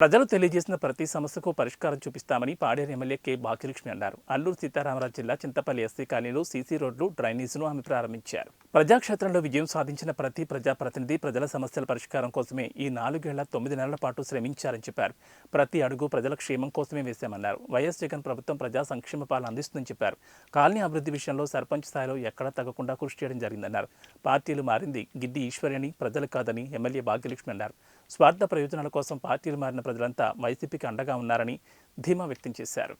ప్రజలు తెలియజేసిన ప్రతి సమస్యకు పరిష్కారం చూపిస్తామని పాడేరు ఎమ్మెల్యే కె భాగ్యలక్ష్మి అన్నారు. అల్లూరు సీతారామరాజు జిల్లా చింతపల్లి ఎస్సీ కాలనీలో సీసీ రోడ్లు, డ్రైనేజీను ఆమె ప్రారంభించారు. ప్రజాక్షేత్రంలో విజయం సాధించిన ప్రతి ప్రజాప్రతినిధి ప్రజల సమస్యల పరిష్కారం కోసమే ఈ 4 ఏళ్ల 9 నెలల పాటు శ్రమించారని చెప్పారు. ప్రతి అడుగు ప్రజల క్షేమం కోసమే వేశామన్నారు. వైఎస్ జగన్ ప్రభుత్వం ప్రజా సంక్షేమ పాలన అందిస్తుందని చెప్పారు. కాలనీ అభివృద్ధి విషయంలో సర్పంచ్ స్థాయిలో ఎక్కడా తగ్గకుండా కృషి చేయడం జరిగిందన్నారు. పార్టీలు మారింది గిడ్డి ఈశ్వరి అని, ప్రజలు కాదని ఎమ్మెల్యే భాగ్యలక్ష్మి అన్నారు. స్వార్థ ప్రయోజనాల కోసం పార్టీలు మారిన ప్రజలంతా వైసీపీకి అండగా ఉన్నారని ధీమా వ్యక్తం చేశారు.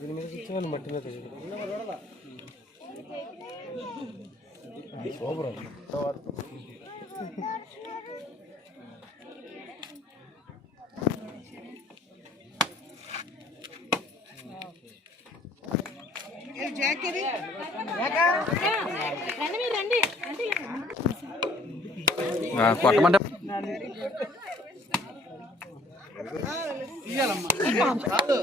దీని మీద కూర్చోవాలి, మట్టి మీద కొట్టమంటే కాదు